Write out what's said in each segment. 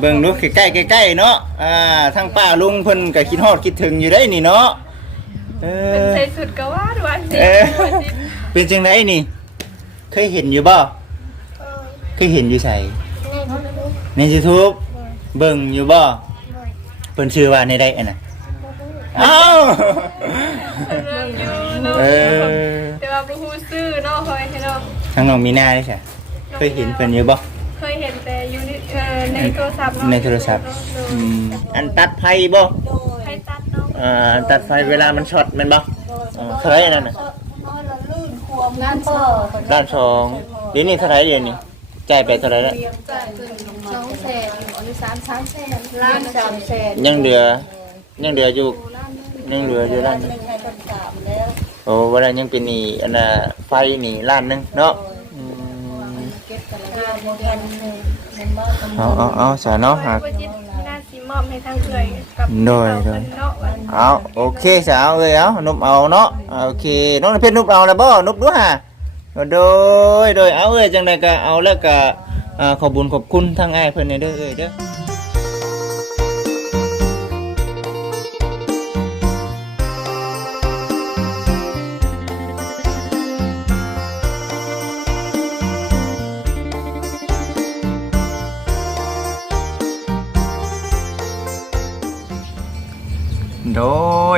เบิ่งดูใกล้ๆใกล้ๆเนาะอ่าทางป้าลุงเพิ่นก็คิดฮอดคิดถึงอยู่ได้นี่เนาะเอเป็นอ ใส่สุดก็ว่าด้วยสิเออ เป็นจังไดนี่ เคยเห็นอยู่บ่เคยเห็นอยู่ไสใน YouTube เบิ่งอยู่บ่เพิ่นชื่อว่าในใดอันน่ะเอ้าเรื่องอยู่เนาะเออแต่ว่าบ่ฮู้ชื่อเนาะเคยเห็นเนาะทางน้องมีนาได้ใช่เคยเห็นเพิ่นอยู่บ่ เคยเห็นแต่อยู่ในเอ่อในโทรศัพท์เนาะในโทรศัพท์เนาะอืมอันตัดไฟบ่ให้ตัดเนาะอ่าตัดไฟเวลามันช็อตแมันบ่อ่าเท่าไหรอันนั่นน่ะงานพ่อด้านสองเดี๋ยวนี้เท่าไหรเดี๋ยวนี้จ่ายไปเท่าไหรแล้วสองแสนหรือสามสามแสนล้านสามแสนยังเหลือ ยังเหลืออยู่ยังเหลืออยู่ล้านหนึง ให้ต้นสามแล้วโอ้วันนั้นยังเป็นหนี่อันน่ะไฟหนี่ล้านหนึงเนาะอืมเก็บ กันแล้วโมเดลหนึ่งเงินบ้าเอาเอาเอาสาเนาะหาว่าจิตน่าสิมอบให้ทางเอ่ยกับโดยเพิ่นเนาะว่าเอาโอเคสาวเลยเอานุบเอาเนาะโอเคน้องเพชรนุบเอาแล้วบ่นุบด้วยฮะโดยโดยเอาเอ้ยจังไดก็เอาแล้วก็อ่าขอบุญขอบคุณทางอ้ายเพิ่นเด้อเอ้ยเด้อ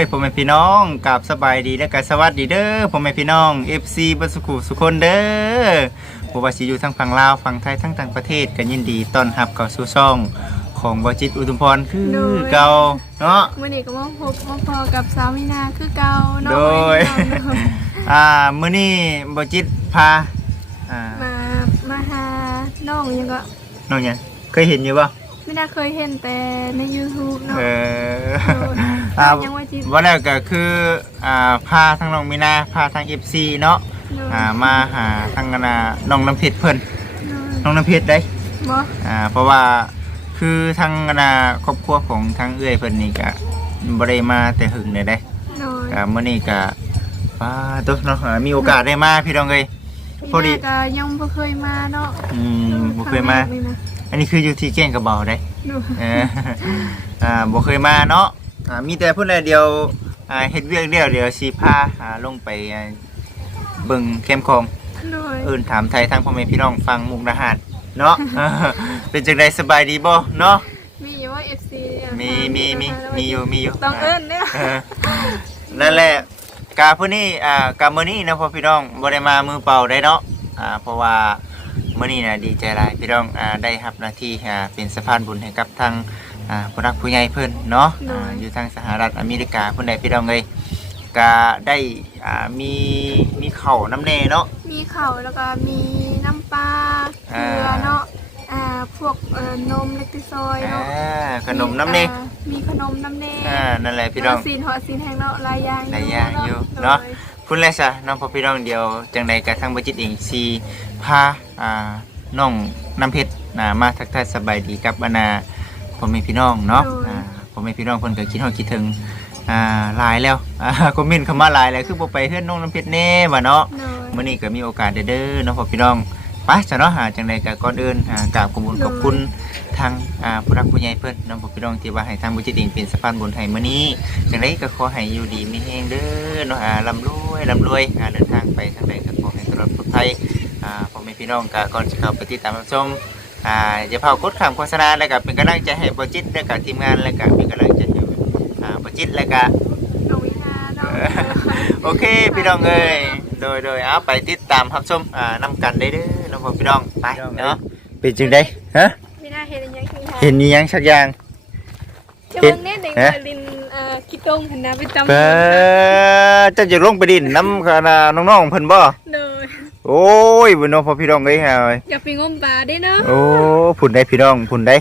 ยพ่อแม่พี่น้องกับสบายดีและก็สวัสดีเด้อพ่อแม่พี่น้อง FC บัสกุสุคนเด้อบ่ว่าสิอยู่ทั้งฝั่งลาวฝั่งไทยทั้งต่างประเทศก็ยินดีต้อนรับเข้าสู่ช่องของบจิตอุทุมพรคือเก่าเนาะมื้อนี้ก็มาพบมาพอกับสาวมินาคือเก่าเนาะโดยอ่ามื้อนี้บจิตพาอ่ามามาหาน้องยังก็น้องหยังเคยเห็นอยู่บ่ไม่ได้เคยเห็นแต่ใน YouTube เนาะเออโดย อ่ายังว่าจิตว่าแล้วก็คืออ่าพาทั้งน้องมีนาพาทั้ง FC เนาะโดยอ่ามาหาทางนาน้องน้ำเพชรเพิ่นโดยน้องน้ำเพชรได้ บ่อ่าเพราะว่าคือทางนาครอบครัวของทางเอื้อยเพิ่นนี่ก็บ่ได้มาแต่หึงเลยได้โดยก็มื้อนี้ก็ป้าตัวเนาะอ่ามีโอกาสได้มาพี่น้องเอ้ย พอดี พี่นาก็ยังบ่เคยมาเนาะอืมบ่เคยมารั้งแรกลนะอันนี้คืออยู่ที่แก้งกระเบาได้ โดยเอออ่าบ่เคยมาเนาะ อ่ามีแต่พุ่นใดเดียวอ่าเฮ็ดเวียกเดียวเดี๋ยวสิพาอ่าลงไปอ่าเบิ่งเข้มของโดยเอื่นถามไทยทางพ่อแม่พี่น้องฟังมุกดาหารเนาะ เออเป็นจังไดสบายดีบ่เนาะ มีอยู่ว่า FC เนี่ยมีมีมีมีอยู่มีอยู่ต้องเอิ้นเนี่ยเออนั่นแหละกาพุ่นนี้อ่ากามื้อนี้นะพ่อพี่น้องบ่ได้มามือเปล่าได้เนาะอ่าเพราะว่ามื้อนี้น่ะดีใจหลายพี่น้องอ่าได้รับหน้าที่อ่าเป็นสะพานบุญให้กับทาง อ่าผู้รักผู้ใหญ่เพิ่นเนาะอ่าอยู่ทางสหรัฐอเมริกาเพิ่นได้พี่น้องเอ้ยก็ได้อ่ามีมีข้าวน้ำแน่เนาะ มีข้าวแล้วก็มีน้ำปลาเกอ่า ลือเนาะอ่าพวกเอ่อนมเล็กติซอยอ่าเนาะขนมน้ำแน่อ่ามีขนมน้ำเน่อ่านั่นแหละพี่น้องซีนหัวซีนแห้งเนาะลายยางหลายอย่างอยู่เนาะ พุ่นแลซะน้องพ่อพี่น้องเดียวจังใดกระทั่งบจิตเองสีพาอ่าน้องน้ำเพชรนะมาทักทายสบายดีกับบรรณา พ่อแม่พี่น้องเนาะอ่าพ่อแม่พี่น้องเพิ่นก็คิดฮอดคิดถึงอ่าหลายแล้วอ่าคอมเมนต์เข้ามาหลายแล้วคือบ่ไปเฮือนน้องน้ำเพชรแน่ว่าเนาะโดยมื้อนี้ก็มีโอกาสได้เด้อเนาะพ่อพี่น้องไปจ้ะเนาะหาจังใดก็ก่อนอื่นอ่ากราบขอบคุณขอบคุณทางอ่าผู้รักผู้ใหญ่เพิ่นเน้องพ่อพี่น้องที่ว่าให้ทางบจิตเองเป็นสะพานบุญให้มื้อนี้จังไดก็ขอให้อยู่ดีมีแฮงเด้อเนาะอ่าร่ำรวยร่ำรวยอ่าเดินทางไปทางใดก็ขอให้ตลอดปลอดภัยอ่าพ่อแม่พี่น้องก็ก่อนจะเข้าไปติดตามรับชม อ่าอย่าเผากดข้ามโฆษณาแล้วก็เป็นกำลังใจให้บ่จิตและก็ทีมงานแล้วก็เป็นกำลังใจให้อ่าบ่จิตแล้วก็น้องวินาเนาะเออโอเคพี่น้องเอ้ยโดยโดยเอาไปติดตามรับชมอ่านำกันได้เด้อน้องพ่อพี่น้องไปเนาะเป็นจังไดฮะวินาเห็นยังคือเห็นมีหยังสักอย่างจะเบิ่งแน่เด็กว่าลินเอ่อกิตงหันหน้าไปจำเพิ่นเจะจะลงไปดินน้ำคณะน้องๆเพิ่นบ่ โดยโอ้ยบุญน้องพ่อพี่น้องเอ้ยฮะอย่าไปงมปลาได้เนาะโอ้ผุนได้พี่น้องผุนได้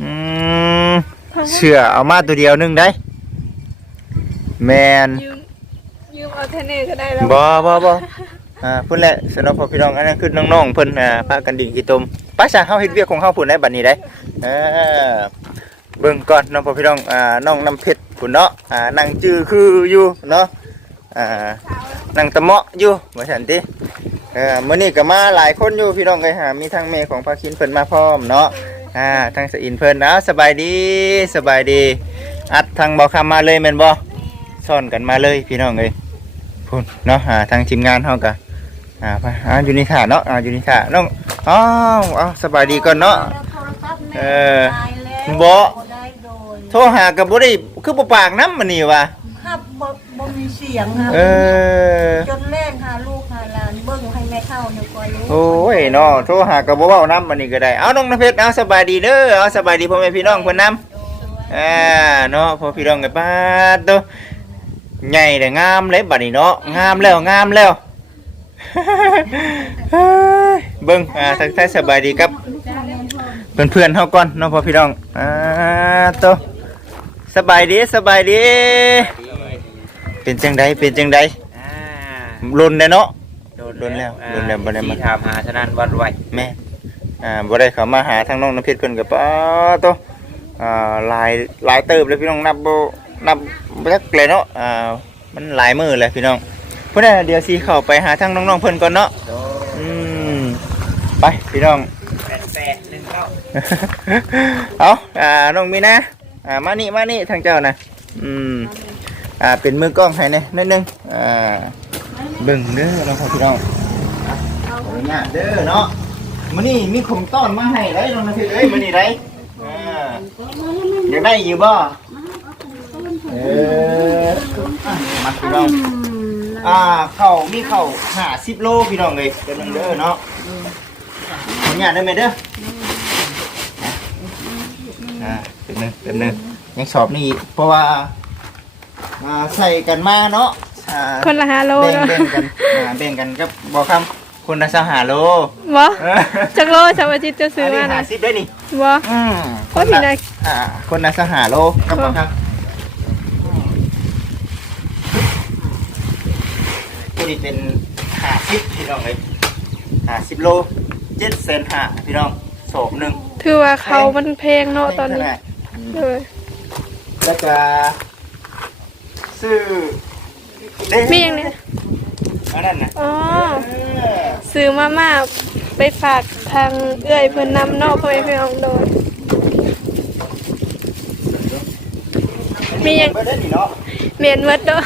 อืมเชื่อเอามาตัวเดียวหนึงได้ แมนยืมยืมเอาเทนเนอร์ก็ได้แล้วบ่บ่บ่อ่าพุ่นแหละสำหรับพ่อพี่น้องอันนั้นคือน้องๆเพิ่นอ่าพากันดิ่งกี่ตมไป้าซะเฮาเฮ็ดเวียกของเฮาพุ่นได้บัดนี้ได้เออเบิ่งก่อนน้องพ่อพี่น้องอ่าน้องน้ำเพชรพุ่นเนาะอ่านั่งจื้อคืออยู่เนาะ อ่านั่งตะเมาะอยู่ว่าซั่นติเออมื้อนี้ก็มาหลายคนอยู่พี่น้องเอ้ยฮะมีทั้งแม่ของพาคินเพิ่นมาพร้อมเนาะอ่าทางสะอินเพิ่นเอาสบายดีสบายดี อัดทางบ่คำมาเลยแม่นบ่ซ่อนกันมาเลยพี่น้องเอ้ยพุ่นเนาะหาทางทีมงานเฮาก็อ่าไปอ่าอยู่นี่ค่ะเนาะอ่าอยู่นี่ค่ะน้องอ้าวเอาสบายดีก่อนเนาะเออบ่โทรหากับบ่ได้คือบ่ปากนำมื้อนี้ว่ะ มีเสียงครับเออ จนแล่นหาลูกหาหลานเบิ่งให้แม่เฒ่าเนี่ยกว่าลูกโอ้ยเนาะโทรหากับบ่เว้านำมื้อนี้ก็ได้ เอาน้องน้ำเพชรเอาสบายดีเด้อเอาสบายดีพ่อแม่พี่น้องเพิ่นนำอ่าเนาะพอพี่น้องกันป้าดโตใหญ่แต่งามเลยบัดนี้เนาะงามแล้วงามแล้วเฮ้ยเบิ่งอ่าทักทายสบายดีครับ เพื่อนเพื่อนๆเฮาก่อนเนาะพอพี่น้องอ่าโตสบายดีสบายดี เป็นจังใดเป็นจังใดอ่ารุนเลยเนาะโดนโดนแล้วอ่าโดนแล้วบ่ได้มา ที่ถามหาชนันวันไหวแม่อ่าบ่ได้เข้ามาหาทางน้องน้ำเพชรเพิ่นก็ป้าดโตอ่าหลายหลายเติบเลยพี่น้องนับบ่นับบ่จักเลยเนาะอ่ามันหลายมื้อเลยพี่น้องเพิ่นน่ะเดี๋ยวสิเข้าไปหาทางน้องๆเพิ่นก่อนเนาะโดอืมไปพี่น้อง แปดแปดหนึ่งเก้าเอาอ่าน้องมีนะ อ่า มานี่ มานี่ ทางเจ้านะ อืม อ่าเป็นมือกล้องให้หน่ยนิดนึงอ่าเบิ่งเด้อน้องพ่อพี่น้องขออนุญาตเด้อเนาะมื้อนี้มีของต้อนมาให้ได้น้องนะพี่เอ้ยมื้อนี้ได้อ่าอยากได้อยู่บ่เอออะมาพี่น้องอ่าเข้ามีเข้าว50โลพี่น้องเอ้ยเดี๋ยวนึงเด้อเนาะขออนุญาตได้ไหมเด้ออ่าเป็นหนึ่งเป็นหนึ่งยังสอบนี่เพราะว่า อ่าใส่กันมาเนาะอ่าคนละห้าโลแบ่งเนาะแบ่งกันอ่าแบ่งกันกับบอกคำคนละสหาโลบ่เออจักโลชาวอาทิตย์จะซื้อมาหานะสิบได้นี่บ่ อืมโอ้พี่นายอ่าคนละสหาโลครับบอกคำตัวนี้เป็นหาสิบพี่น้องเลยหาสิบโลเจ็ดเซนหาพี่น้องโสมหนึ่งถือว่าเขามันแพงเนาะตอนนี้เลย แล้วก็ ซื้อมีอย่างเนี้ยอันนั้นนะอ๋อซื้อมาม่าไปฝากทางเอื้อยเพิ่นนำเนาะพ่อแม่พี่น้องโดยมีอย่างเบิดได้นี่เนาะเมียนเมดเด้อ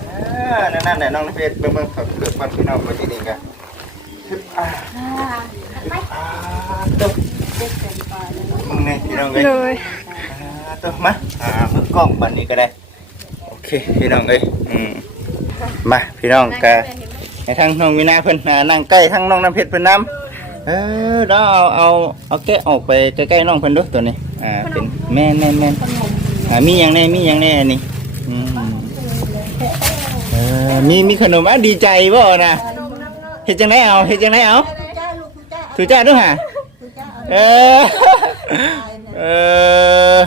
เออนั่นนั่นแหละน้องเพชรเบิ่งเบิ่งเขาเกิดวันพี่น้องมาที่นี่กันทึบอ่าอ่าตบมึงเนี่ยพี่น้องเลยเลยอ่า ตบมาอ่ามือกล้องบันนี้ก็ได้ โอเค พี่น้องเอ้ยอืมมาพี่น้องกะให้ทั้งน้องวินาเพิ่นอ่านั่งใกล้ทั้งน้องน้ำเพชรเพิ่นนำเออเดี๋ยวเอาเอาเอาแกะออกไปใกล้ๆน้องเพิ่นดูตัวนี้ อ่า เป็นแม่นแม่นแม่นอ่ามีอย่างแน่มีอย่างแน่อันนี่อืมเออมีมีขนมอะดีใจบ่นะเฮ็ดจังไดเอาเฮ็ดจังไดเอาจ้าลูกจ้าถือจ้าด้วยฮะจ้าเออเออ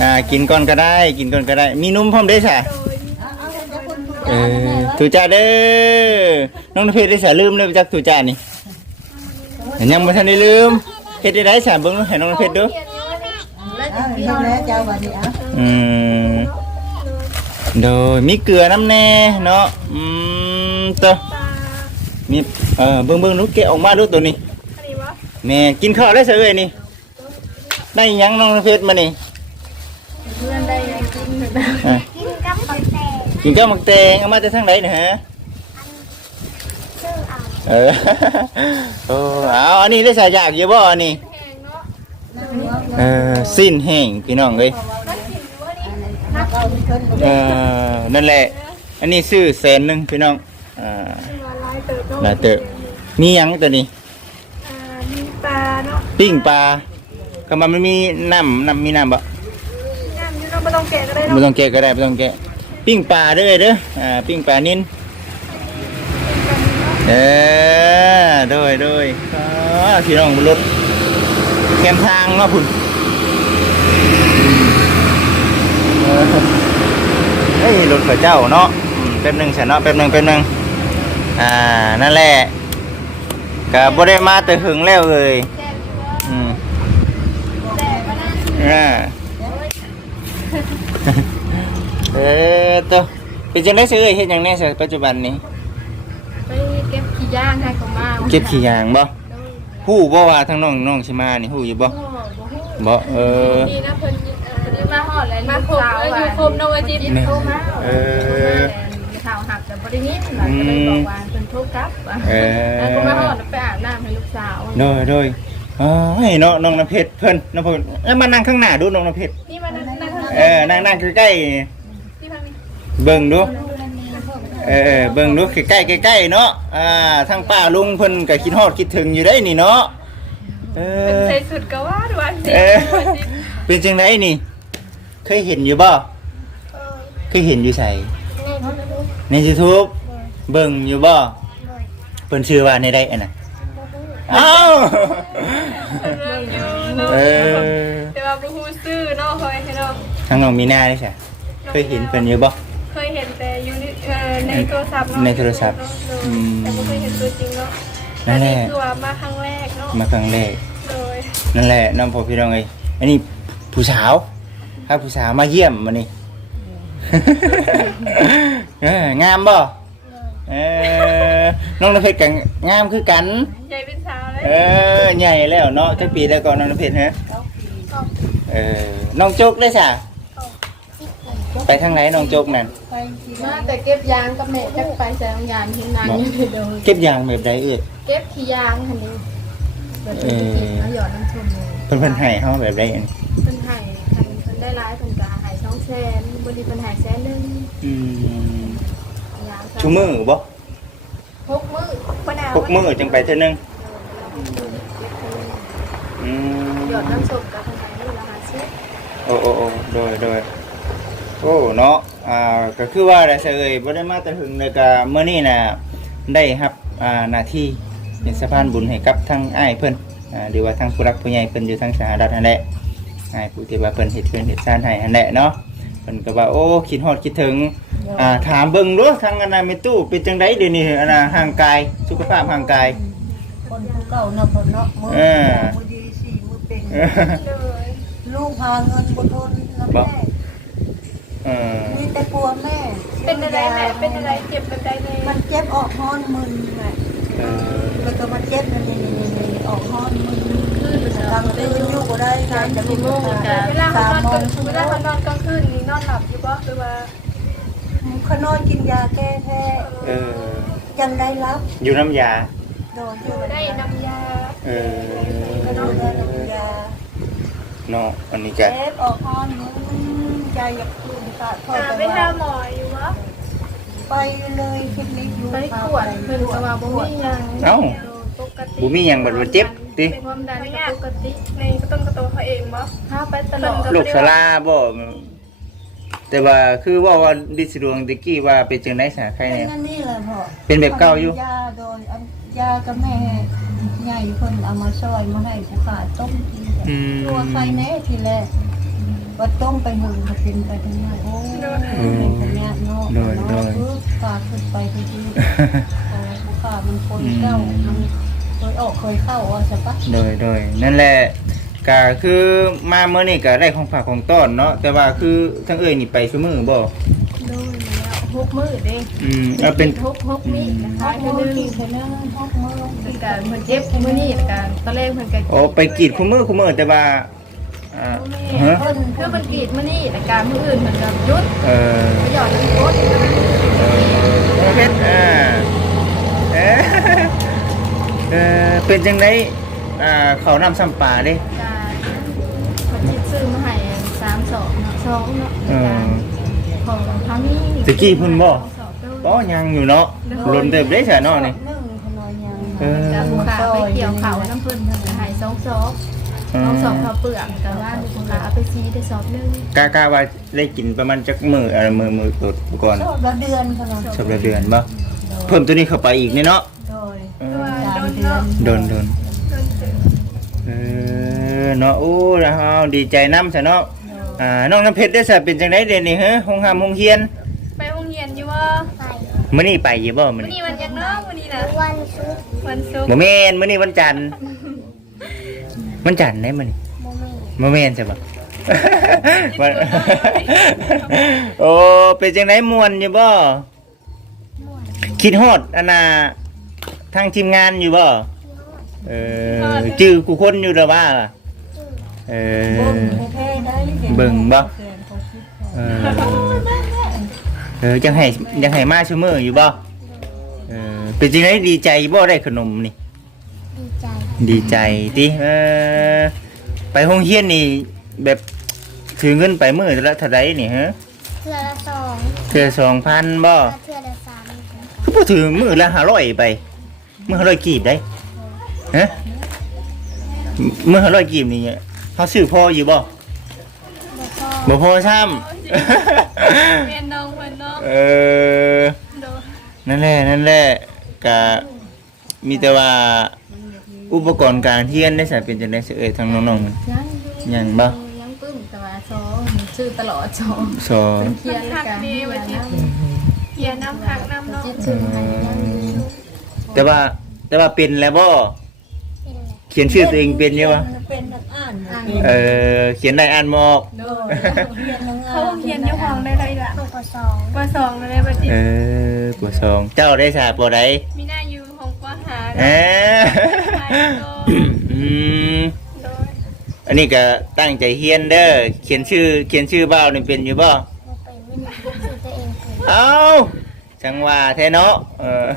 อ่ากินก่อนก็ได้ กินก่อนก็ได้ มีนุ่มพร้อมได้ซะเออถือจ้าเด้อน้องนเพชรได้ซะลืมเลยจักถือจ้านี่ยังบ่ทันได้ลืมเฮ็ดได้ได้ซะเบิ่งให้น้องนเพชรดูเอาแล้วเจ้าวันนี้อะอืมโดยมีเกลือน้ำแน่เนาะอืมเตอมีเออเบิ่งเบิ่งลูกแกะออกมาดูตัวนี้แม่กินข้าวได้เสยเลยนี่ได้ยังน้องเพชรมานี่ ยังกินอยู่นะอะกินข้าวหมักแตงเอามาจากทางไหนเนี่ยฮะเออ โอ้เอาอันนี้ได้สายยากอยู่บ่อันนี้ แพงเนาะเออสิ้นแห้งพี่น้องเอ้ยเอาเพิ่นเออนั่นแหละ อันนี้ซื้อแสนหนึ่งพี่น้องอ่าคือว่าลายเติบเนาะน่าเตอะมีหยังตัวนี้ อ่ามีปลาเนาะปิ้งปลาก็มันไม่มีน้ำน้ำมีน้ำบ่น้ำนี่เรา ไม่ต้องแกะก็ได้ไม่เนาะต้องแกะก็ได้ไม่ต้องแกะปิ้งปลาเด้อเด้ออ่าปิ้งปลานิ่นเออโดยโดยอ๋อพี่น้องรถแคมทางเนาะพุ่นเออเฮ้ยรถข้าเจ้าเนาะอืมแป๊บหนึงฉันเนาะแป๊บหนึงแป๊บหนึงอ่านั่นแหละก็บ่ได้มาแต่หึงแล้วเลยอืมอ่า เออตัวเป็นจังได้ซื้อเฮ็ดหยังแน่ซะปัจจุบันนี้ ไปเก็บขี้ย่างให้ของมาเก็บขี้ยางบ่ฮู้บ่ว่าทั้งน้องน้องสิมานี่ฮู้อยู่บ่บ่เออ ดีนะเพิ่นเอ่อวันนี้มาหอดแล้วมาลูกครบสาวเอ้ยอยู่ครบเนาะวันอาทิตย์แม่ โทรมาเออข่าวหักแต่บริณิตหลังก็เลยบอกว่าเป็นโทรกลับว่ะเออ แล้วก็มาหอดแล้วไปอาบน้ำให้ลูกสาวโดยโดยอ๋อให้เนาะน้องน้ำเพชรเพิ่นน้องเพิ่นแล้วมานั่งข้างหน้าดูน้องน้ำเพชรนี่มานั่งนั่งข้าง เออนั่งนั่งใกล้พี่พังนี่ๆเบิ่งดูเออเออเบิ่งดูใกล้ๆใกล้ๆเนาะอ่าทางป้าลุงเพิ่นก็คิดฮอดคิดถึงอยู่ได้นี่เนาะเอเป็นอใส่สุดก็ว่าดวันสิเออวันอาทิตย์เป็นจังไดนี่ เคยเห็นอยู่บ่เคยเห็นอยู่ไสใน YouTube เบิ่งอยู่บ่เพิ่นชื่อว่าในใดอันน่ะเอ้าเรื่องอยู่เนาะเออแต่ว่าบ่ฮู้ชื่อเนาะเคยให้เนาะ ทางน้องมีหน้าได้ใช่เคยเห็นเพิ่นอยู่บ่ เคยเห็นแต่อยู่ในเอ่อในโทรศัพท์เนาะในโทรศัพท์เนาะอืม แต่บ่เคยเห็นตัวจริงเนาะนั่อันนแหละนี้คือว่ามาครั้งแรกเนาะมาครั้งแรกโดยนั่นแหละน้องพ่อพี่น้องเอ้ยอันนี้ผู้สาวถ้าผู้สาวมาเยี่ยมมานี่ เอองามบ่เออน้องนำเพชรกันงามคือกัน ใหญ่เป็นสาวเลยเออใหญ่แล้วเนาะจักปีแล้วก่อนน้องนำเพชรฮะเออน้องโจกได้สะ ไปทางไหนน้องโจกนั่นมาแต่เก็บยางกับแม่จักไปใส่ยางที่นางนี่ไปโดนเก็บยางแบบใดเอ้ยเก็บขี้ยางคันนี้เปิดเป็นกินแล้วหยอดน้ำชมเลยเพิ่นเพิ่นให้เฮาแบบใดอันเพิ่นให้คันเพิ่นได้ร้ายเพิ่นก็ให้สองแสนบริเพิ่นให้แสนหนึงอืมยางชูมือบ่พกมือบ่ดาวพกมือจังไปเท่านึงอืมหยอดน้ำชมกับเพิ่นให้มือละห้าสิบโอ้โอ้โอ้โดยโดย โอ้เนาะอ่าก็คือว่าได้เสยบ่ได้มาแต่ถึงเลยก็เมื่อนี้น่ะได้ครับอ่าหน้าที่เป็นสะพานบุญให้กับทั้งอ้ายเพิ่นอ่าหรือว่าทั้งผู้รักผู้ใหญ่เพิ่นอยู่ทางสหรัฐนั่นแหละอ้ายผู้ที่ว่าเพิ่นเฮ็ดเพิ่นเฮ็ดซานให้นั่นแหละเนาะเพิ่นก็ว่าโอ้คิดฮอดคิดถึงอ่าถามเบิ่งดูทางอนาเมตู้เป็นจังไดเดี๋ยวนี้อันน่ะห่างกายสุขภาพห่างกาย คนผู้เก่าเนาะคนเนาะมือเออ มือดีสี่มือเป็นเออเลยลูกหาเงินบนทนแล้วแม่เออมีแต่กลัวแม่เป็นอะไรแม่เป็นอะไรเจ็บแบบใดเลยมันเจ็บออกฮ้อนมึนแม่เออแล้วก็มันเจ็บมันนี่นี่นี่นี่ออกฮ้อนมึนกลางคืนอยู่ก็ได้กลางจะมีโมงเวลาเขาสามนอนโมกลางงเวลาเขานอนกลางคืนนี่นอนหลับอยู่บ่หรือว่าเขานอนกินยาแก้แพ้เออจังได้รับอยู่น้ำยาโดนอยู่ได้น้ำยาเออก็นอนได้รับยาเนาะอันนี้ก็เจ็บออกฮ้อนมึน ใจอยากคืนตาทอดหาไปแต่หาว่าหมออยู่บ่ไปเลยคลิปนี้อยู่ไปตรวจเพิ่นก็ว่าบ่มีหยังเอ้า ปกติบุมีหยังบัดว่าเจ็บติเป็นความดันก็ปกติในก็ต้องกระโตเขาเองบ่ถ้าไปตลอดโรคชราบ่แต่ว่าคือว่าว่าดิสดวงตะกี้ว่าเป็นจังได๋ซะใครเป็นเนี่ยนั่นนี่แหละพ่อเป็นแบบเก่าอยู่ ยาโดนเอายากับแม่ใหญ่เพิ่นเอามาซอยมาให้ผู้ขาต้มกินอืม ตัวใครแน่ทีแรก ว่าต้มไปหนึ่งก็กินไปทั้งนั้นโอ้ยเป็นคนเนี้ยเนาะเนาะคือฝากขึ้นไปทีที่ผู้ขามันคนเก้ามันเคยออกเคยเข้าอะใช่ปะโดยโดยนั่นแหละก็คือมาเมื่อนี้ก็ได้ของฝากของต้อนเนาะแต่ว่าคือทั้งเอ้ยนี่ไปซุมื้อบ่โดนแล้วหกมื้อเด้อืมเอาเป็นหกหกมีดนะคะฮอกคือมือนึงกินไปเนื้อฮอกมือเพิ่นก็เหมือนเจ็บมื้อนี้แล้วกันตอนแรกเพิ่นก็โอ้ไปกรีดคู่มือคู่มือแต่ว่า อ่าฮะเพิ่นคือมันกรีดมื้อนี้แล้วก็มื้ออื่นมันก็หยุดเออไปหยอดน้ำกรดเออเพชรอ่าเอ๊ะเออเป็นจังไดอ่าเขาวนำซ้ำปลาเด้การคนที่ซื้อมาให้สามสองเนาะสองเนาะเออ ของเขานี่ตะกี้เพิ่นบ่สอบด้วยก็ยังอยู่เนาะรวมเติบได้ซะเนาะนี่นึ่งขนอยยังเออกับผู้ขาไปเกี่ยวเขาน้ำเพิ่นเพิ่นก็ให้สองสอบ สองสอบเขาเปลือกแต่ว่าผู้ขาเอาไปซีได้สอบหนึงกากาว่าได้กินประมาณจักมื้อเอ่อมื้อมื้อตดก่อนชอบละเดือนขนาดสัปดาห์เดือนบ่เพิ่มตัวนี้เข้าไปอีกนี่เนาะโดยเอตัวอโดนเนาะโดนโดนโดนเจ็บเออเนาะโอ้แล้วเฮาดีใจนำซะเนาะอ่าน้องน้ำเพชรได้ซะเป็นจังไดเดี๋ยวนี้ฮะโรงหามโรงเรียนไปโรงเรียนอยู่บ่มื้อนี้ไปอยู่บ่มื้อวันนี้นี้วันยังเนาะวันนี้นะวันศุกร์วันศุกร์บ่แม่นมื้อนี้วันจันทร์ วันจันทร์ได้มื้อนี้บ่แม่นใช่บ่วันโอ้เป็นจังไดม่วนอยู่บ่คิดฮอดอันน่ะทางทีมงานอยู่บ่เออจื้อกูคนอยู่ละว่าล่ะเออ เบิ่งแท้ๆได้เบิ่งบ่แสนเขาคิดเออเออยังให้ยังให้มาชั่วมืออยู่บ่เออเป็นจริงไดดีใจบ่ได้ขนมนี่ดีใจ ดีใจติเออไปโรงเรียนนี่แบบถือเงินไปมื้อละเท่าใดนี่ฮะเทือละสองเทื่อ2,000บ่เทือละสามคือบ่ถือมื้อละ500ไปมื้อ500กีบได้ฮะมื้อ500กีบนี่เฮาซื้อพออยู่บ่แล้วก็บ่พอซ้ำเมียนน้องเพิ่นเนาะเออโดยนั่นแหละนั่นแหละก็มีแต่ว่า อุปกรณ์การเรียนได้สายเป็นจังได๋สิเอ่ยทางน้องยังอยู่ๆยังบ่ยังปึ้งแต่ว่าโซชื่อตลอดโซสอนเขียนแล้วกันเขียนน้เฮียน้ำหักน้ำำเนาะจิตชื่อให้ยังอยู่แต่ว่าแต่ว่าเป็นแล้วบ่เป็นอะไรเขียนชื่อตัวเองเป็นอยู่บ่เป็นนักอ่านบ่เป็นเออเขียนได้อ่านบ่ออกโดยเรียนนักอ่านเขาเฮียนอยู่ห้องได้เลยล่ะห้องปสองปสองเลยบัดนี้เออปสองเจ้าได้สาบ่ได้มีหน้าอยู่ ห้องปหาเอออืมโดยอันนี้ก็ตั้งใจเรียนเด้อเขียนชื่อเขียนชื่อบ่าวนี่เป็นอยู่บ่บ่เป็นวินสื่อตัวเองเป็นเอาจังหวะแท้เนาะเออ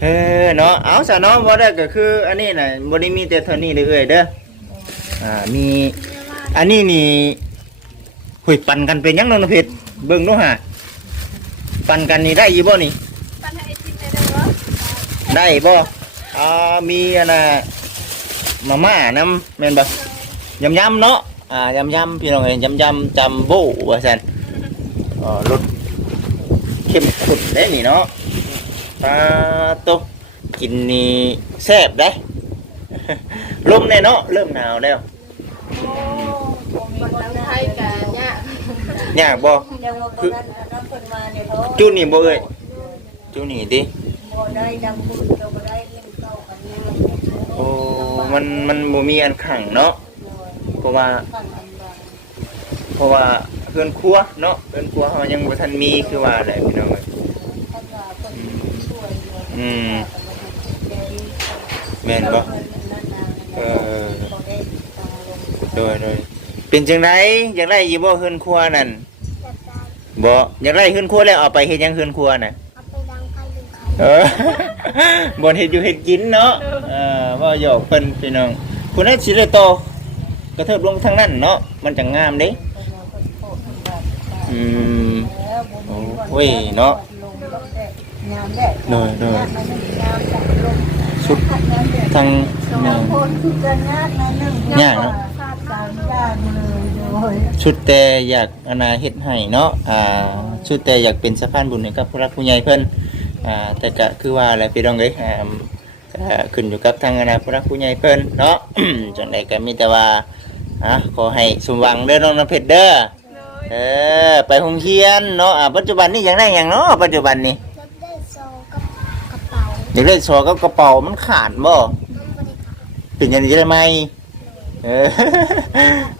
เออเนาะเอาซะเนาะบ่ได้ก็คือ อันนี้น่ะบ่ได้มีแต่เท่านี้เด้อเอ้ยเด้ออ่ามีอันนี้นี่หุยปั่นกันเป็นหยังเนาะน้องเพชรเบิ่งดูหาปั่นกันนี่ได้อยู่บ่นี่ ปัญหาไอติมได้เลยวะ ได้บ่อ่ามีอันน่ะมาม่านํแม่นบ่ยำยำๆเนาะอ่ายำยำๆพี่น้องเอ้ยยำยำๆจัมโบ้ว่าซั่นอ๋อรสเข้มข้นได้นี่เนาะปลาตกกินนี่แซ่บได้ลมแน่เนาะเริ่มหนาวแล้วมันทั้งไทยกับยากยากบ่ยังว่าคนนั้นอันนั้นเพิ่นมาเนี่ยเนาะจูนี่บ่เอ้ยจูนี่ติ บ่ได้ดำบุญก็บ่ได้เล่นเข้ากันเนี่ยโอ้มันมันบ่มีอันขังเนาะเพราะว่า ขันอันบางเพราะว่าเพื่อนครัวเนาะเพื่อนครัวเฮายังบ่ทันมีคือว่าได้พี่น้องเอ้ย ท่านว่าคนช่วยเหลืออืม แม่นบ่เออ บ่ได้ตังลงโดยโดยเป็นจังไดอยากได้อยู่บ่เฮือนครัวนั่นบ่อยากได้เฮือนครัวแล้วเอาไปเฮ็ดหยังเฮือนครัวน่ะ เออบนเห็ดอยู่เห็ดกินเนาะเออว่าหยอกเพิ่นพี่น้องคุณได้สิได้โตกระเทิบลงทางนั้นเนาะมันจังงามเด้เพิ่นว่าเพิ่นโคตรเพิ่นแบบอืมแล้วบ่มีวันโอ้ยเนาะลงแล้วแต่งามแดดโดยโดยงามมันงามแต่ลงชุดงามแดดทางสองคนคือกันงามนะหนึ่งยากเนอะสามอย่างเลยโดยชุดแต่อยากอนาเฮ็ดให้เนาะอ่าชุดแต่อยากเป็นสะพานบุญให้กับผู้รักผู้ใหญ่เพิ่น อ่าแต่ก็คือว่าอะไรพี่น้องเอ้ยอ่าก็ขึ้นอยู่กับทางอนาผู้รักผู้ใหญ่เพิ่นเนาะ จังไดก็มีแต่ว่าอะขอให้สมหวังเด้อน้องน้ำเพชรเด้อโดยเออไปโรงเรียนเนาะอ่าปัจจุบันนี่ยังได้อย่างเนาะปัจจุบันนี่แล้วได้โซกับกระเป๋าอยากได้ซอกับกระเป๋ามันขาดบ่ต้องบริการเป็นอยังไงได้ไหมเออ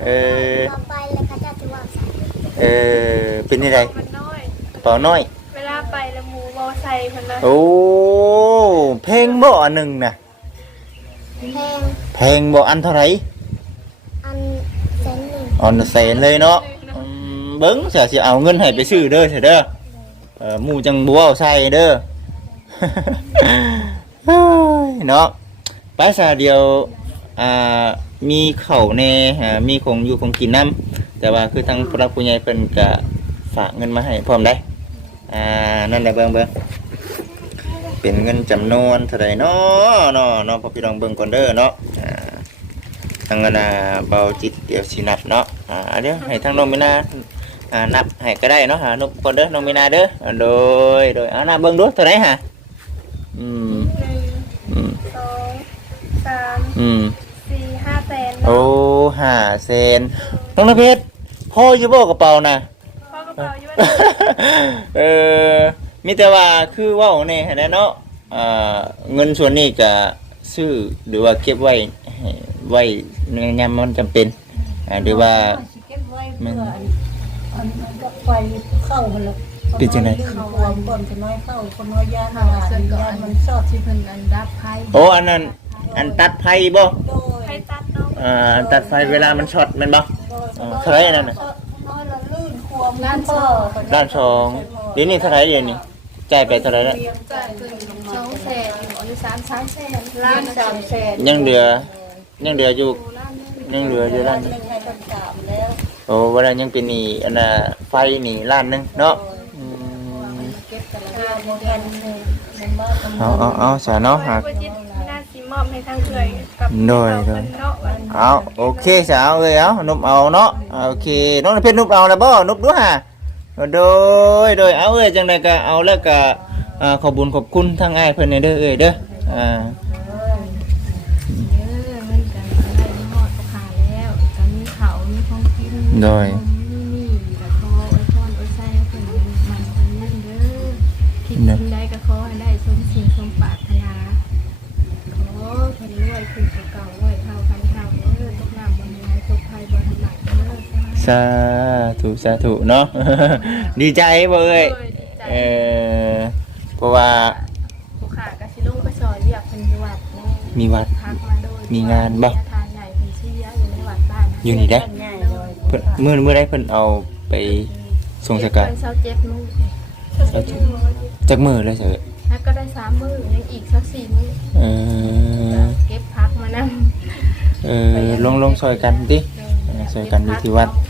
เออต่อไปแล้วก็จะถือว่าใส่เออเป็นยังไงมันน้อยกระเป๋าน้อย เวลาไปแล้ว หมูบอไซค์เพิ่นมาโอ้เพลงบ่อันหนึ่งน่ะแพงเพลงบ่อันเท่าไหร่อันเซนหนึ่งอันแสนเลยเนาะอืมเบิ้งเสียสิเอาเงินให้ไปซื้อเด้อเสียเด้อเออหมู่จังบ่เอาใส่เด้อ เฮ้ยเนาะไปซะเดียวอ่ามีข้าวแน่ฮะมีของอยู่ของกินนํแต่ว่าคือทางพระผู้ใหญ่เพิ่นก็ฝากเงินมาให้พร้อมได้ อ่านั่นแหละเบิ่งเบิ่งเป็นเงินจำนวนเท่าใดเนาะเนาะเนาะพอพี่น้องเบิ่งก่อนเด้อเนาะอ่าทางนั้นน่ะเบาจิตเดี๋ยวสินับเนาะอ่าเดี๋ยวให้ทางน้องมินาอ่านับให้ก็ได้เนาะหานุบก่อนเด้อน้องมินาเด้ออ่าโดยโดยเอานับเบิ่งดูเท่าไหร่ฮะอืมหนึ่งอืมสองสามอืมสี่ห้าแสนโอ้ห้าเซนน้องนเพชรพ่ออยู่บ่กระเป๋านะพ่อกระ เป๋าอยู่ว่าเออมีแต่ว่าคือเว่าเนี่ยนะเนาะอ่าเงินส่วนนี้ก็ซื้อหรือว่าเก็บไว้ให้ไว้ในยามมันจำเป็นอ่าหรือว่า เก็บไว้เพื่ออันอันนั้นก็ไฟเข้ามันละเป็นจังได๋เข้าควมก่อนจะน้อยเข้าคนน้อยย่านเขาหาเสร็จก่อย่านนมันชอบที่เพิ่นอันดับไพ่โอ้อันนั้นอันตัดไฟบ่โดยใครตัดเนาะอ่าตัดไฟเวลามันช็อตแมันบ่อ่าเท่าไหรนั่นน่ะน้อยละลื่ นควมล้านพ่อด้านสองเดี๋ยวนี้เท่าไหรเดี๋ยวนี้จ่ายไปเท่าไหรแล้วเรียงใจจ่ายขึ้เพิ่นนลงสมาองแสนหรือสามสามแสนล้านสามแสนยังเหลือ ยังเหลืออยู่ยังเหลืออยู่ด้านหนึ่งให้ต้นสามแล้วโอ้เวลายังเป็นหนี่อันน่ะไฟหนี่ล้านหนึงเนาะอืมเก็บกันแล้วโมเดลหนึ่งมันบ้าทำเอาเอาเอาซะเนาะหากว่ ทางเอื่อยกับโดยเราโดยเพิ่นเนาะว่าเอาโอเคสาวเอ้ยเอานุบเอาเนาะเอาโอเคน้องเพชรนุบเอาแล้วบ่นุบด้วยฮะโดยโดยเอาเอ้ยจังไดก็เอาแล้วก็อ่าขอบคุญขอบคุณทางอ้ายเพิ่นเด้อเอ้ยเด้ออ่าเออมันกันได้หอดก็ขาแล้วกันมีเขามีของกินโดยมีมีแต่ขอไอ้พรไอ้ไส้เพิ่นมันคนยืนเด้อคิดสิ่งใดาธุสาธุสาธุเนาะ ดีใจบ่เอ้ยโดยดีใจเออเพราะว่าผู้ขาก็สิลงไปซอยเรียกเพิ่นอยู่วัดแน่มีวัด ทักมาโดยมีงานบ่ ทานใหญ่เพิ่นเชียอยู่ในวัดบ้านอยู่นี่ได้อง่ายเลยเพิ่นมื้อมื้อใดเพิ่นเอาไปส่งสกัดเพิ่นเช้าเจ็ดมื้อจักมื้อเลยเสิแล้วก็ได้สามมื้อยังอีกสักสี่มื้อเออเก็บพักมานำเออลงลงซอยกันติซอยกันอยู่ที่วัดช่วยไปซ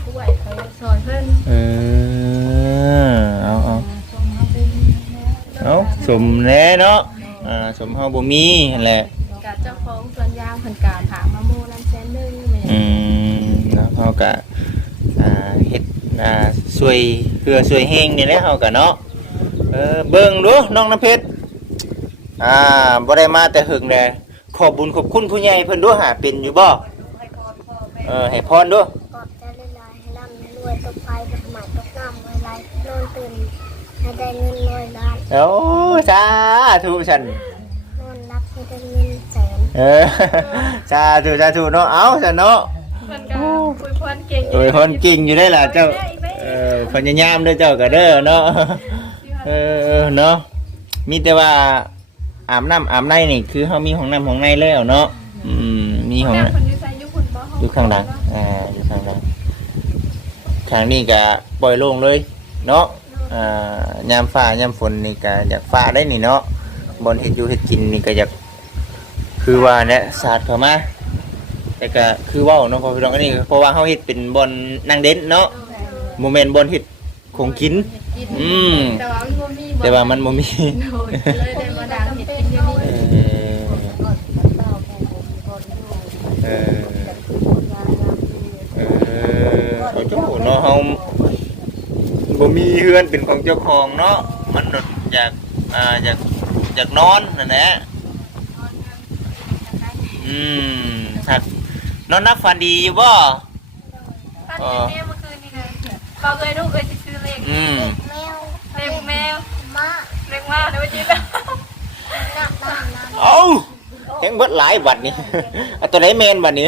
อย เพิ่นเออเอาเอาเอาสมแน่เนาะอ่าสมเฮาบ่มีนั่นแหละกับเจ้าของสวนยางเพิ่นกาถามมาโมลำแสนหนึงแม่อืมแล้วเฮาก็อ่าเฮ็ดอ่าช่วยเพื่อช่วยแฮงนี่แหละเฮาก็เนาะเออเบิ่งดูน้องน้ำเพชรอ่าบ่ได้มาแต่หึงแลขอบบุญขอบคุณผู้ใหญ่เพิ่นด้วยหาเป็นอยู่บ่ให้พรพ่อแม่เออให้พรด้วย ได้เงินร้อยล้านโอ้สาธุฉันนอนรับให้ได้เงินแสนเออสาธุสาธุเนาะเอาซะเนาะเพิ่นก็คุยพรเก่งโอ้ยคนกิ่งอยู่ได้ล่ะเจ้าเออพยายามเด้อเจ้าก็เด้อเนาะเออเนาะมีแต่ว่าอาบน้ำอาบในนี่คือเขามีห้องน้ำห้องในแล้วเนาะอืมมีห้องแม่น้ำเพิ่นอยู่ไสอยู่พุ่นบ่เฮอยู่ข้างหลัง อ่า อยู่ข้างหลัง ข้างนี้ก็ปล่อยโล่งเลย เนาะ อ่ายามฟ้ายามฝนนี่ก็อยากฟ้าได้นี่เนาะบนเห็ดอยู่เห็ดกินนี่ก็อยากคือว่าเนี่ยศาสตร์เข้ามาแต่ก็คือว่าเนาะพอพี่น้องอันนี้เพราะว่าเขาเฮ็ดเป็นบนนางเด่นเนาะโมเมนต์บนเฮ็ดคงกิน อืมแต่ว่ามันบ่มีแต่ว่ามันบ่มีโดยเลยได้มาดังเฮ็ดกินอยู่เอนี่อเออเออเอาเจ้าเนาะเฮา บ่มีเฮือนเป็นของเจ้าของเนาะมันแบบอยากอ่าอยากอยากนอนนั่นแหละอืมครับนอนนับฝันดีอยู่บ่ท่านเห็นแม่เมื่อคืนนี่ไงบอกเลยลูกเอ้ยสิซื้อเลขอืมแมวเลขแมวมาเลขมาเดี๋ยวจิตน้ำน้ำน้ำเอาเห็นเบิดหลายบัดนี้เอาตัวไหนแมนบัดนี้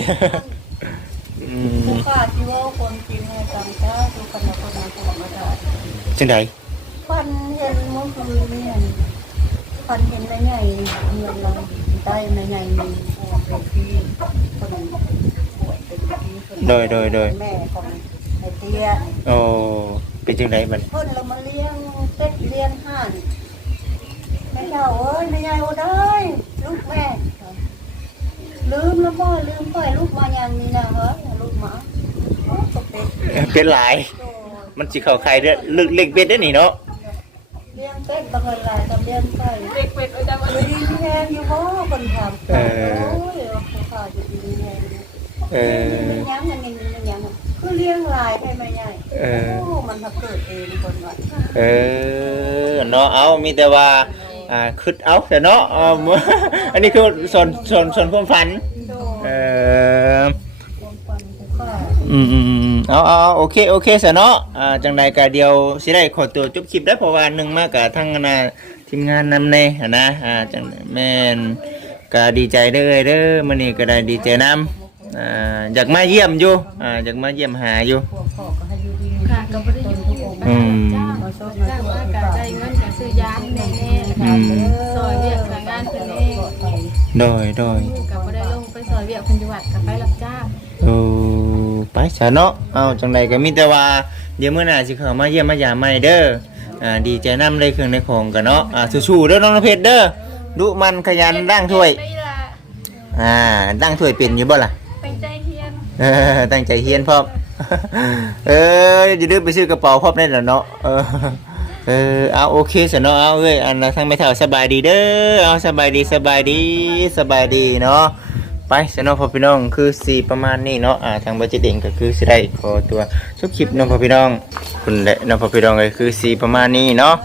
อืม ผู้ฆ่าที่ว่าคนจริง จังไดฟันเห็นเมื่อคืนนี่ฟันเห็นแม่ใหญ่เงินเราได้แม่ใหญ่มีเป็นที่คนป่วยเป็นที่คนโดยโดยโดยแม่ของไอเตี้ยโอ้เป็นจังไดบัดเพิ่นเรามาเลี้ยงเป็ดเลี้ยงห่านแม่เจ้าเอ้ยแม่ใหญ่โอ้ได้ลูกแม่ลืมแล้วบ่อลืมปล่อยลูกมาอย่างนี้นะเฮ้ยลูกหมาเป็ดเป็นหลาย มันสิเข้าใครเด้อลึกเล็กเบ็ดได้อนี่เนาะเลี้ยงเป็ดบังเอิญหลายกับเลี้ยงไก่เลขเป็ดไว้จังอยู่ดีมีแฮงอยู่บ่คนถามโอ้ยผู้ข่าวอยู่ดีมีแฮงเออมันยังมันยังมันยังคือเลี้ยงหลายไปไม่ใหญ่เออ โอ้มันทับเกิดเองคนว่าเออเนาะเอามีแต่ว่าอ่าคิดเอาแต่เนาะเอาอันนี้คือส่วนส่วนส่วนความฝันโตเออ ความฝันผู้ข่าว อืมอืมอืมเอาเอาโอเคโอเคซะเนาะอ่าจังใดก็เดียวสิได้ขอตัวจบคลิปได้อเพราะว่าหนึ่งมากกับทั้งคณะทีมงานนำในหั้นนะอ่าจังแม่นก็ดีใจเด้อเด้อมื้อนี้ก็ได้ดีใจนํอ่าอยากมาเยี่ยมอยู่อ่าอยากมาเยี่ยมหาอยู่พวกพ่อก็ให้อยู่ดีมีค่ะก็บ่ได้อยู่ที่อืม จ้างมาชดจ้างมาว่าตัวก็ได้เงินก็ซื้อยาให้แน่ๆอืมซอยเรียกทางงานเพิ่นเองโดยโดยกับบ่วียกเพิ่นอยู่วัดก็ไปรับจ้างเออไป ซะเนาะเอาจังไดก็มีแต่ว่าเดี๋ยวมื้อหน้าสิเข้ามาเยี่ยมมายามใหม่เด้ออ่าดีใจนำได้เครื่องในของกันเนาะอ่าสู้ๆเด้อน้องน้ำเพชรเด้อดุมันขยันร่างถ้วยได้ละอ่าร่างถ้วยเป็นอยู่บ่ล่ะตั้งใจเฮียนเออตั้งใจเฮียนพร้อมเอออย่าลืมไปซื้อกระเป๋าพร้อมได้แล้วเนาะเออเออเอาโอเคสเนาะเอาเอ้ยอันนะทั้งไม่เท่าสบายดีเด้อเอาสบายดีสบายดีสบายดีเนาะ ไปสนาะพ่อพี่น้องคือสีประมาณนี้เนาะอ่าทางบัจจตเองก็คือสิได้ขอตัวชุบคลิปเนาะพ่อพี่น้องคุณและเนาะพ่อพี่น้องก็คือสีประมาณนี้เนาะ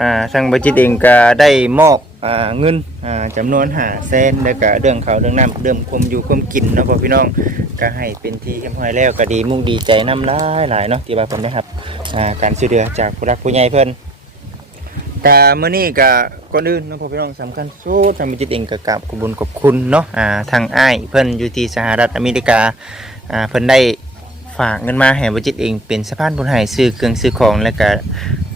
อ่าทางบัจจตเองก็ได้มอบอ่าเงินอ่าจำนวนหาแสนแล้วก็เรื่องเขาเรื่องน้ำเรื่องความอยู่ความกินเนาะพ่อพี่น้องก็ให้เป็นที่เข้มห้อยแล้วก็ดีมุกดีใจน้ำลายหลายเนาะที่ว่าเพิ่นได้ครับอ่าการช่วยเหลือจากผู้รักผู้ใหญ่เพิ่นกาเมื่อนี้ก็ ก่อนอื่นน้องพ่อพี่น้องสำคัญสุดทางมิจิตเองก็กราบขอบุญขอบคุณเนาะอ่าทางอ้ายเพิ่อนอยู่ที่สหรัฐอเมริกาอ่าเพิ่อนได้ฝากเงินมาให้บัจิตเองเป็นสะพานบุญให้ซื้อเครื่องซื้อของแล้วก็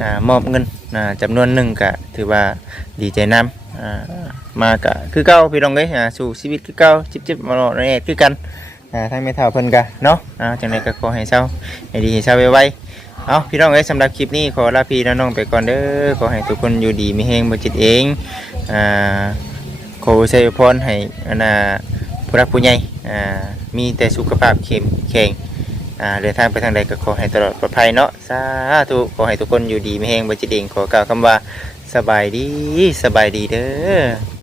อ่ามอบเงินอ่าจำนวนหนึ่งก็ถือว่าดีใจนํอ่ามาก็คือเก่าพี่น้องเอ้ยอ่าสู่ชีวิตคือเก่าจิบๆมาเนาะแน่คือกันอ่าทางไม่เท่าเพิ่นกะเนาะอ่าจังไดก็ขอให้เศร้าให้ดีให้เศร้าไวๆ เอาพี่น้องเอ้ยสำหรับคลิปนี้ขอลาพี่น้องไปก่อนเด้อขอให้ทุกคนอยู่ดีมีแฮงบ่จิตเองอ่าขอใช้พรให้อนน่ะผู้รักผู้ใหญ่อ่ามีแต่สุขภาพเข้มแข็งอ่าเดินทางไปทางใดก็ขอให้ตลอดปลอดภัยเนาะสาธุขอให้ทุกคนอยู่ดีมีแฮงบ่จิตเองขอกล่าวคำว่าสบายดีสบายดีเด้อ